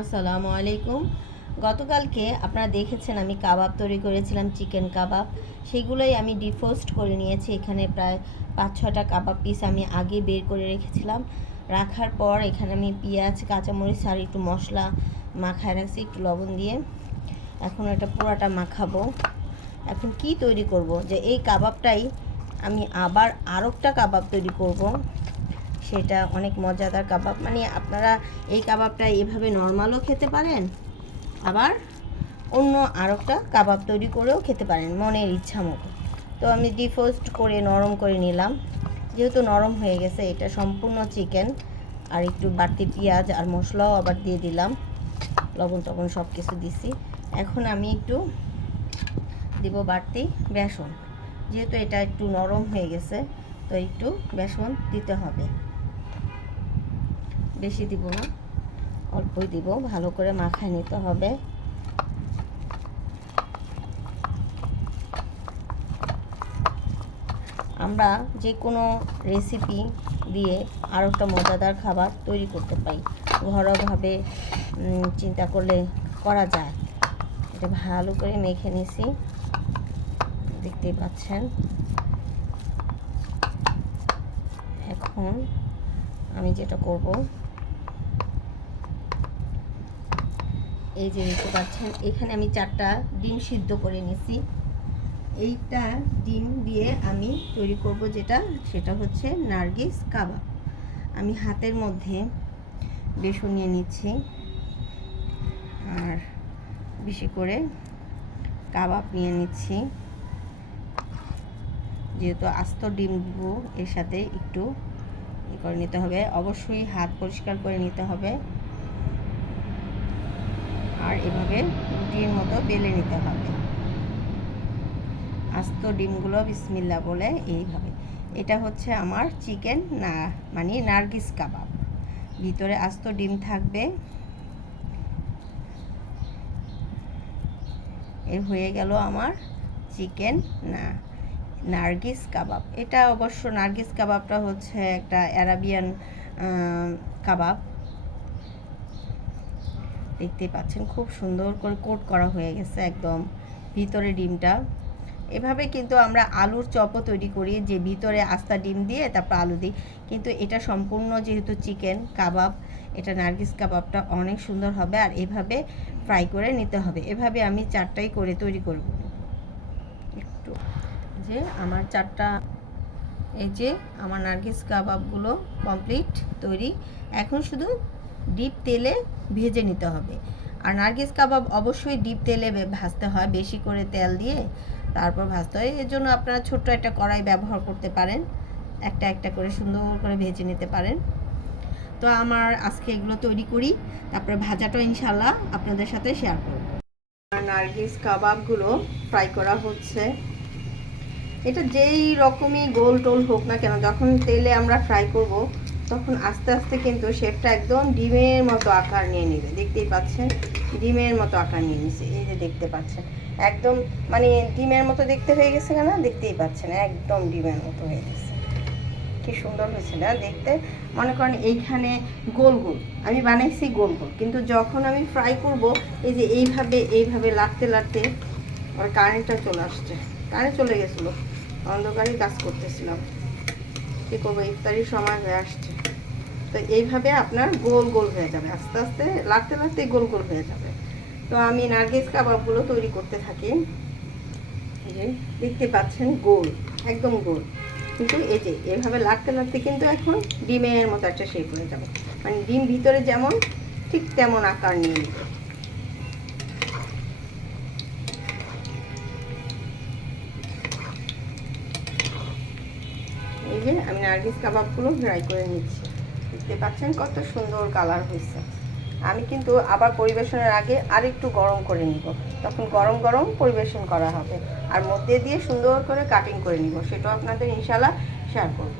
আসসালামু আলাইকুম। গতকালকে আপনারা দেখেছেন আমি কাবাব তৈরি করেছিলাম, চিকেন কাবাব। সেগুলোই আমি ডিফ্রোস্ট করে নিয়েছি। এখানে প্রায় 5-6টা কাবাব পিস আমি আগে বের করে রেখেছিলাম। রাখার পর এখানে আমি পেঁয়াজ, কাঁচামরিচ আর একটু মশলা মাখায় রাখছি একটু লবণ দিয়ে। এখন এটা পুরাটা মাখাবো। এখন কি তৈরি করব, যে এই কাবাবটাই আমি আবার আরেকটা কাবাব তৈরি করব। সেটা অনেক মজাদার কাবাব। মানে আপনারা এই কাবাবটা এভাবে নর্মালও খেতে পারেন, আবার অন্য আরেকটা কাবাব তৈরি করেও খেতে পারেন মনের ইচ্ছা মতো। তো আমি ডিফ্রোস্ট করে নরম করে নিলাম। যেহেতু নরম হয়ে গেছে, এটা সম্পূর্ণ চিকেন আর একটু বাড়তি পেঁয়াজ আর মশলাও আবার দিয়ে দিলাম, লবণ টবণ সব কিছু দিছি। এখন আমি একটু দিব বাড়তি বেসন। যেহেতু এটা একটু নরম হয়ে গেছে, তো একটু বেসন দিতে হবে। বেশি দিব না, অল্পই দিব। ভালো করে মাখায় নিতে হবে। আমরা যে কোনো রেসিপি দিয়ে আরও একটা মজাদার খাবার তৈরি করতে পারি, ঘরোয়াভাবে চিন্তা করলে করা যায়। এটা ভালো করে মেখে নিছি, দেখতেই পাচ্ছেন। এখন আমি যেটা করব, এই যে দেখতে পাচ্ছেন এখানে আমি 4টা ডিম সিদ্ধ করে নিছি। এইটা ডিম দিয়ে আমি তৈরি করব সেটা হচ্ছে নার্গিস কাবাব। আমি হাতের মধ্যে বেসন নিয়ে নিচ্ছি আর বেশি করে কাবাব নিয়ে নিচ্ছি। যেহেতু আস্ত ডিম দিব, এর সাথে একটু করে নিতে হবে। অবশ্যই হাত পরিষ্কার করে নিতে হবে আর এভাবে রুটির মতো বেলে নিতে হবে। আস্ত ডিমগুলো বিসমিল্লাহ বলে এইভাবে। এটা হচ্ছে আমার চিকেন মানে নার্গিস কাবাব। ভিতরে আস্ত ডিম থাকবে। এর হয়ে গেল আমার চিকেন নার্গিস কাবাব। এটা অবশ্য নার্গিস কাবাবটা হচ্ছে একটা আরাবিয়ান কাবাব। দেখতেই পাচ্ছেন খুব সুন্দর করে কোট করা হয়ে গেছে একদম ভিতরে ডিমটা। এভাবে কিন্তু আমরা আলুর চপও তৈরি করি, যে ভিতরে আস্তা ডিম দিয়ে তারপর আলু দিই। কিন্তু এটা সম্পূর্ণ যেহেতু চিকেন কাবাব, এটা নার্গিস কাবাবটা অনেক সুন্দর হবে। আর এভাবে ফ্রাই করে নিতে হবে। এভাবে আমি 4টাই করে তৈরি করব। একটু যে আমার 4টা, এই যে আমার নার্গিস কাবাবগুলো কমপ্লিট তৈরি। এখন শুধু ডিপ তেলে ভেজে নিতে হবে। আর নার্গিস কাবাব অবশ্যই ডিপ তেলে ভাজতে হয়, বেশি করে তেল দিয়ে তারপর ভাজতে হয়। এর জন্য আপনারা ছোট্ট একটা কড়াই ব্যবহার করতে পারেন, একটা একটা করে সুন্দর করে ভেজে নিতে পারেন। তো আমার আজকে এগুলো তৈরি করি, তারপরে ভাজাটা ইনশাল্লাহ আপনাদের সাথে শেয়ার করব। নার্গিস কাবাবগুলো ফ্রাই করা হচ্ছে। এটা যেই রকমই গোল টোল হোক না কেন, যখন তেলে আমরা ফ্রাই করব তখন আস্তে আস্তে কিন্তু শেপটা একদম ডিমের মতো আকার নিয়ে নেবে। দেখতেই পাচ্ছেন ডিমের মতো আকার নিয়ে নিচ্ছে। এই যে দেখতে পাচ্ছেন একদম মানে ডিমের মতো দেখতে হয়ে গেছে না? দেখতেই পাচ্ছেন একদম ডিমের মতো হয়ে গেছে। কি সুন্দর হয়েছে না দেখতে। মনে করেন এইখানে গোল গোল আমি বানাইছি গোল গোল, কিন্তু যখন আমি ফ্রাই করব এই যে এইভাবে লাটতে লাটতে আর কারেন্টটা চলে আসছে। কারেন্ট চলে গেছিলো, অন্ধকারে কাজ করতেছিলাম। কী করবো, ইফতারির সময় হয়ে আসছে। তো এইভাবে আপনার গোল গোল হয়ে যাবে, আস্তে আস্তে লাটতে লাটতে গোল গোল হয়ে যাবে। তো আমি নার্গিস কাবাবগুলো তৈরি করতে থাকি। এই যে দেখতে পাচ্ছেন গোল, একদম গোল। কিন্তু এই যে এভাবে লাটতে লাটতে কিন্তু এখন ডিমের মতো একটা শেপ হয়ে যাবে। মানে ডিম ভিতরে যেমন ঠিক তেমন আকার নিয়ে নেবে। এই যে আমি নার্গিস কাবাবগুলো ফ্রাই করে নিচ্ছি। দেখতে পাচ্ছেন কত সুন্দর কালার হয়েছে। আমি কিন্তু আবার পরিবেশনের আগে আরেকটু গরম করে নিব, তখন গরম গরম পরিবেশন করা হবে। আর মধ্যে দিয়ে সুন্দর করে কাটিং করে নিব, সেটাও আপনাদের ইনশাল্লাহ শেয়ার করব।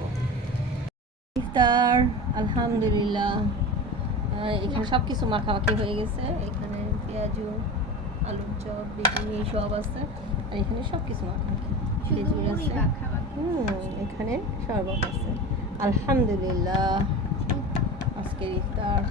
ইফতার আলহামদুলিল্লাহ। এখানে সব কিছু মাখামাখি হয়ে গেছে। এখানে পেঁয়াজু, আলুর চপ, বেগুনি সব আছে। আর এখানে সব কিছু মাখামাখি, খেজুর আছে, এখানে শরবত আছে। আলহামদুলিল্লাহ আজকের ইফতার।